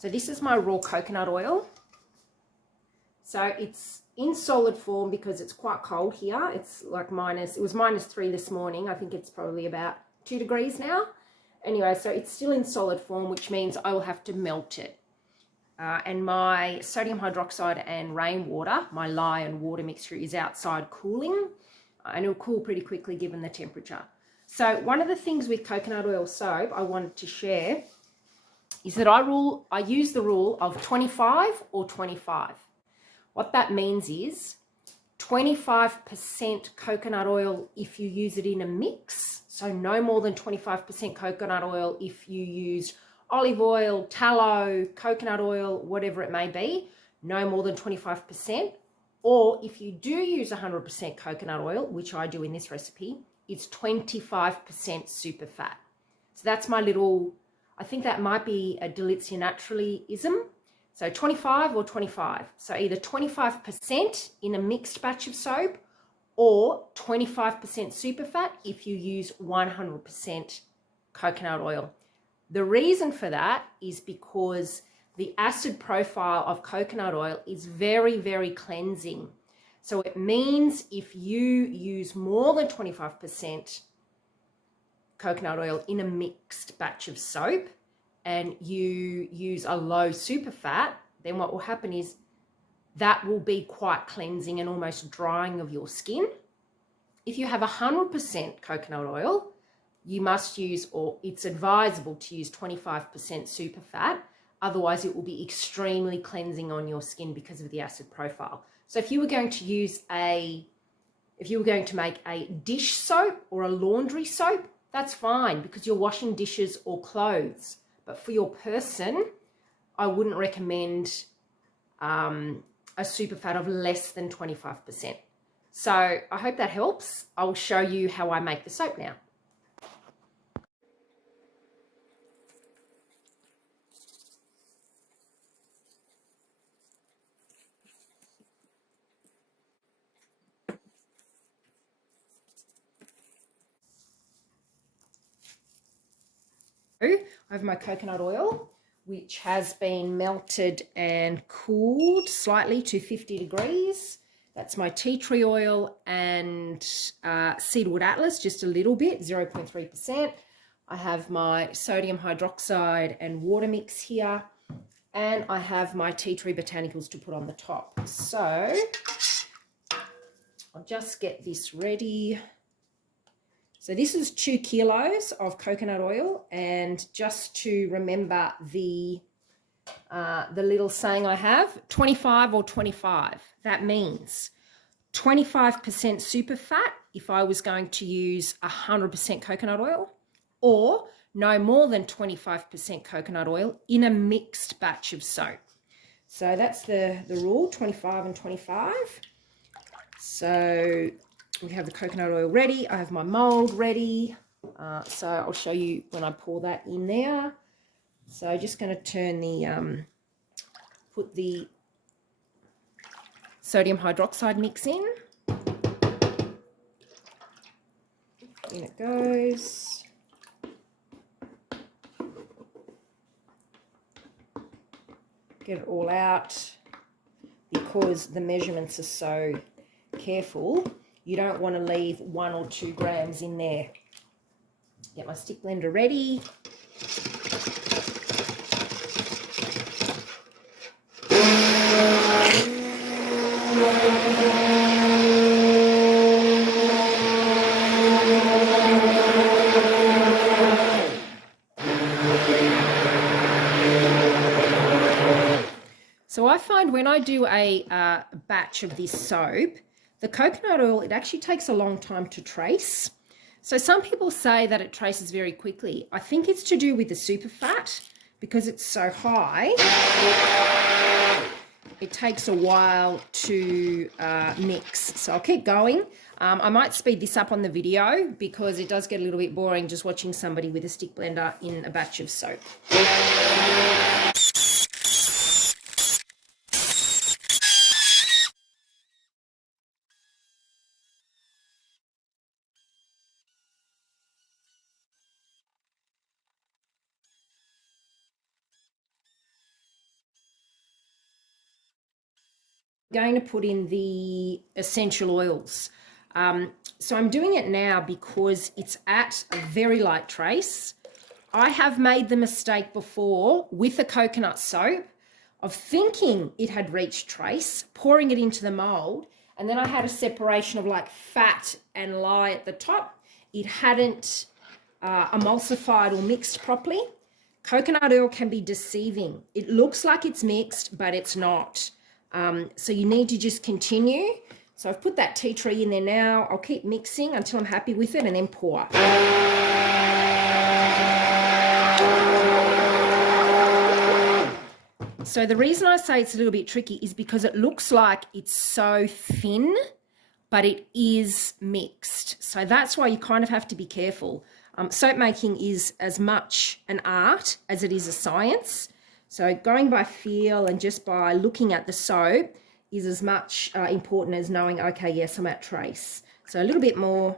So this is my raw coconut oil. So it's in solid form because it's quite cold here. It's like it was -3 this morning. I think it's probably about 2 degrees now. Anyway, so it's still in solid form, which means I will have to melt it. And my sodium hydroxide and rainwater, my lye and water mixture, is outside cooling. And it'll cool pretty quickly given the temperature. So one of the things with coconut oil soap I wanted to share is that I use the rule of 25 or 25. What that means is 25% coconut oil if you use it in a mix. So no more than 25% coconut oil if you use olive oil, tallow, coconut oil, whatever it may be, no more than 25%. Or if you do use 100% coconut oil, which I do in this recipe, it's 25% super fat. So that's my little, I think that might be a Delizia Naturally-ism. So 25 or 25. So either 25% in a mixed batch of soap or 25% super fat if you use 100% coconut oil. The reason for that is because the acid profile of coconut oil is very, very cleansing. So it means if you use more than 25% coconut oil in a mixed batch of soap and you use a low super fat, then what will happen is that will be quite cleansing and almost drying of your skin. If you have 100% coconut oil, you must use, or it's advisable to use 25% super fat. Otherwise, it will be extremely cleansing on your skin because of the acid profile. So if you were going to make a dish soap or a laundry soap, that's fine because you're washing dishes or clothes. But for your person, I wouldn't recommend a super fat of less than 25%. So I hope that helps. I'll show you how I make the soap now. I have my coconut oil, which has been melted and cooled slightly to 50 degrees. That's my TeaTree oil and cedarwood atlas, just a little bit, 0.3%. I have my sodium hydroxide and water mix here, and I have my TeaTree botanicals to put on the top. So I'll just get this ready. So this is 2 kilos of coconut oil, and just to remember the little saying I have, 25 or 25. That means 25% super fat if I was going to use 100% coconut oil, or no more than 25% coconut oil in a mixed batch of soap. So that's the rule, 25 and 25. So we have the coconut oil ready. I have my mold ready. So I'll show you when I pour that in there. So just going to turn the, put the sodium hydroxide mix in. In it goes. Get it all out because the measurements are so careful. You don't want to leave 1 or 2 grams in there. Get my stick blender ready. So I find when I do a batch of this soap, the coconut oil, it actually takes a long time to trace. So some people say that it traces very quickly. I think it's to do with the super fat because it's so high. It takes a while to mix. So I'll keep going. I might speed this up on the video because it does get a little bit boring just watching somebody with a stick blender in a batch of soap. going to put in the essential oils. So I'm doing it now because it's at a very light trace. I have made the mistake before with a coconut soap of thinking it had reached trace, pouring it into the mold, and then I had a separation of like fat and lye at the top. It hadn't emulsified or mixed properly. Coconut oil can be deceiving. It looks like it's mixed, but it's not. So you need to just continue. So I've put that tea tree in there now. I'll keep mixing until I'm happy with it and then pour. So the reason I say it's a little bit tricky is because it looks like it's so thin, but it is mixed. So that's why you kind of have to be careful. Soap making is as much an art as it is a science. So going by feel and just by looking at the soap is as much important as knowing, okay, yes, I'm at trace. So a little bit more.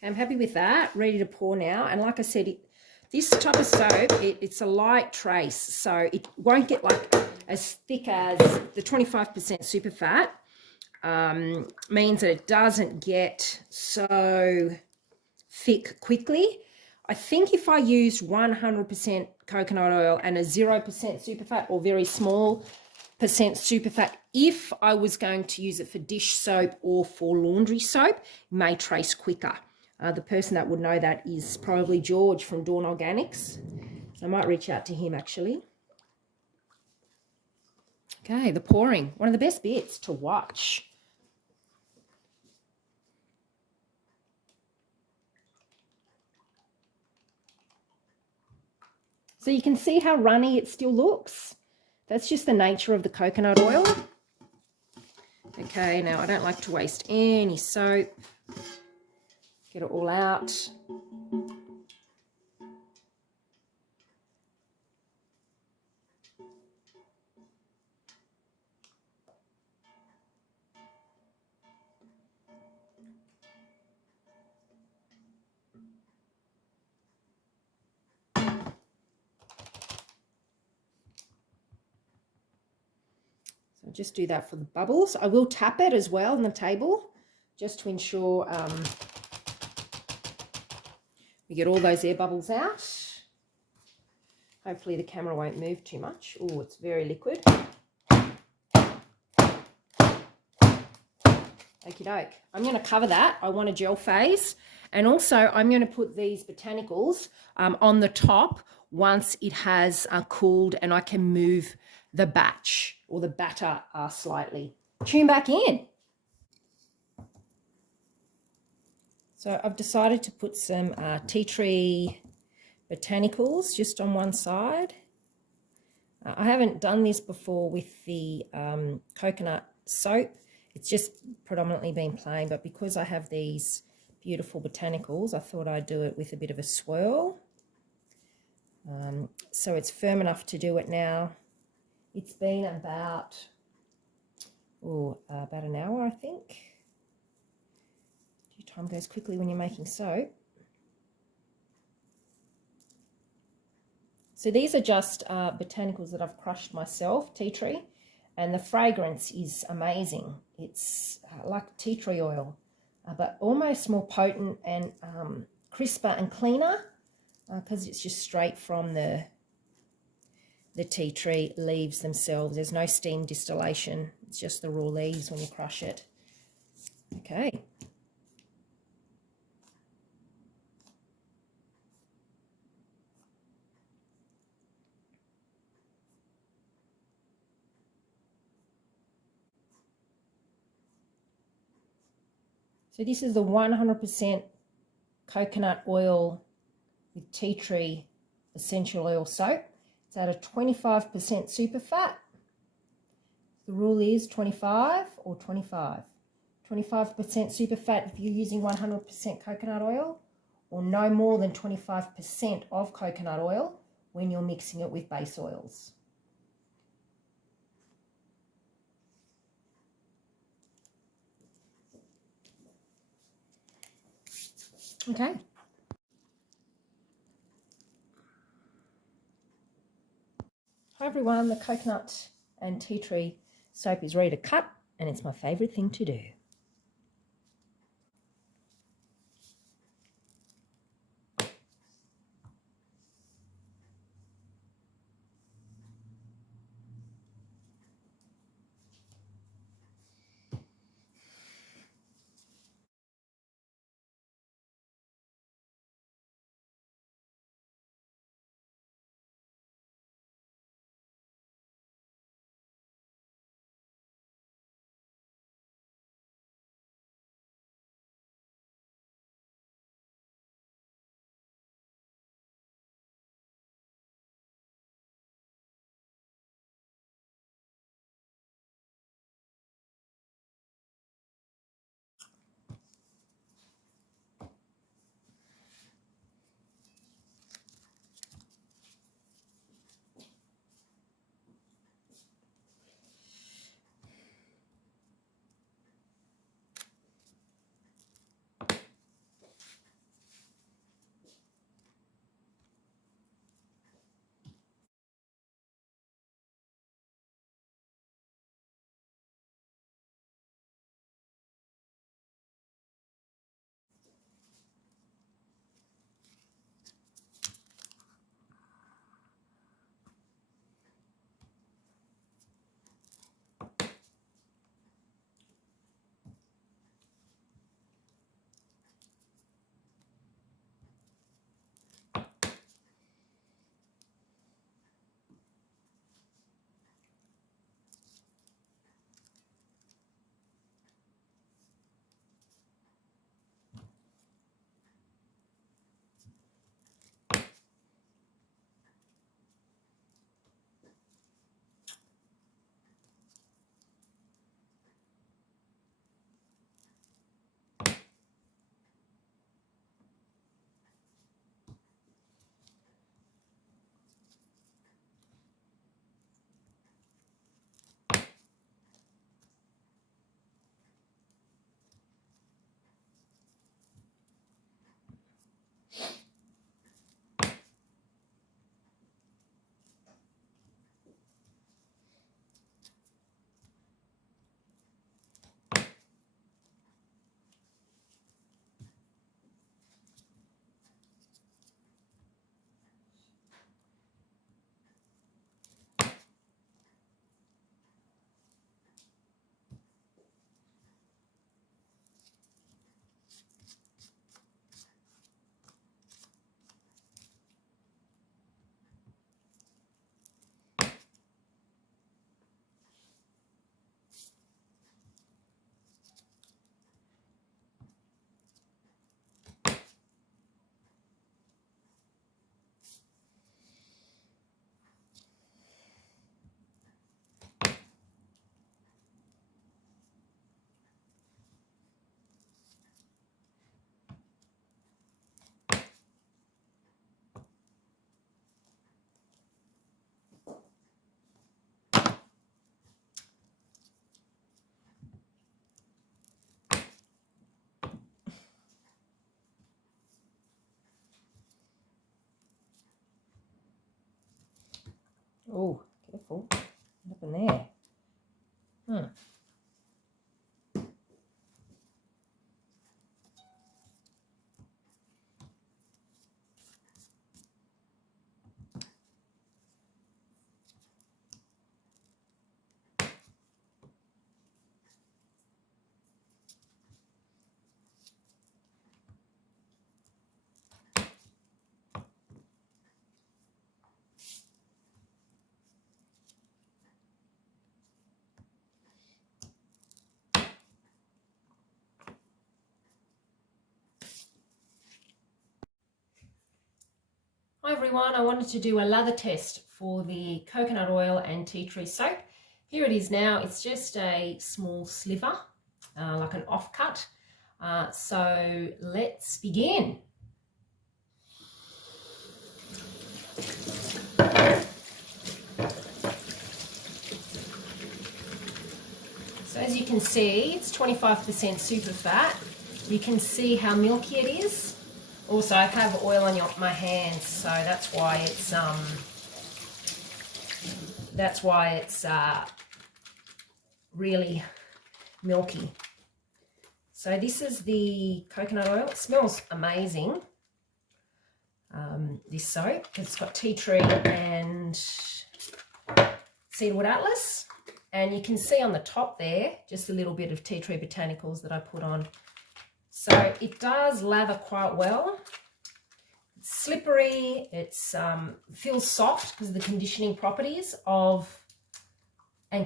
I'm happy with that, ready to pour now. And like I said, this type of soap, it's a light trace, so it won't get like as thick as the 25% super fat. Means that it doesn't get so thick quickly. I think if I used 100% coconut oil and a 0% superfat or very small percent superfat, if I was going to use it for dish soap or for laundry soap, it may trace quicker. The person that would know that is probably George from Dawn Organics. So I might reach out to him actually. Okay, the pouring, one of the best bits to watch. So you can see how runny it still looks. That's just the nature of the coconut oil. Okay, now I don't like to waste any soap. Get it all out. So just do that for the bubbles. I will tap it as well on the table just to ensure we get all those air bubbles out. Hopefully the camera won't move too much. Oh, it's very liquid. Okie doke. I'm going to cover that. I want a gel phase. And also I'm going to put these botanicals on the top once it has cooled and I can move the batch or the batter slightly. Tune back in. So I've decided to put some TeaTree botanicals just on one side. I haven't done this before with the coconut soap. It's just predominantly been plain, but because I have these beautiful botanicals, I thought I'd do it with a bit of a swirl. So it's firm enough to do it now. It's been about an hour, I think. Time goes quickly when you're making soap. So these are just botanicals that I've crushed myself, TeaTree, and the fragrance is amazing. It's like tea tree oil, but almost more potent and crisper and cleaner because it's just straight from the tea tree leaves themselves. There's no steam distillation. It's just the raw leaves when you crush it. Okay. So this is the 100% coconut oil with tea tree essential oil soap. It's at a 25% super fat. The rule is 25 or 25. 25% super fat if you're using 100% coconut oil, or no more than 25% of coconut oil when you're mixing it with base oils. Okay. Hi everyone, the coconut and tea tree soap is ready to cut, and it's my favourite thing to do. Oh, careful. What happened there? Hi everyone, I wanted to do a lather test for the coconut oil and tea tree soap. Here it is now. It's just a small sliver, like an offcut. So let's begin. So as you can see, it's 25% super fat. You can see how milky it is. Also, I have oil on my hands, so that's why it's really milky. So this is the coconut oil. It smells amazing. This soap, because it's got tea tree and cedarwood atlas, and you can see on the top there just a little bit of tea tree botanicals that I put on. So it does lather quite well. It's slippery, it's feels soft because of the conditioning properties of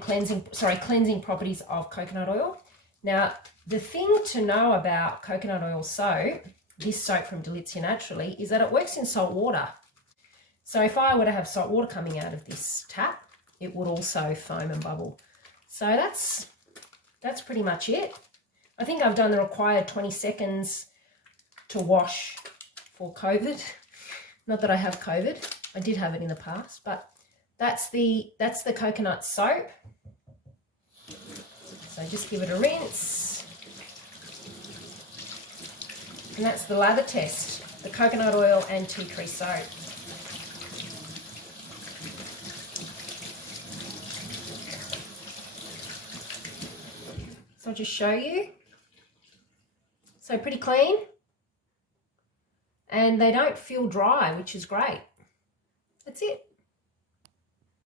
cleansing properties of coconut oil. Now, the thing to know about coconut oil soap, this soap from Delizia Naturally, is that it works in salt water. So if I were to have salt water coming out of this tap, it would also foam and bubble. So that's pretty much it. I think I've done the required 20 seconds to wash for COVID. Not that I have COVID. I did have it in the past, but that's the coconut soap. So just give it a rinse. And that's the lather test, the coconut oil and tea tree soap. So I'll just show you. So pretty clean, and they don't feel dry, which is great. That's it.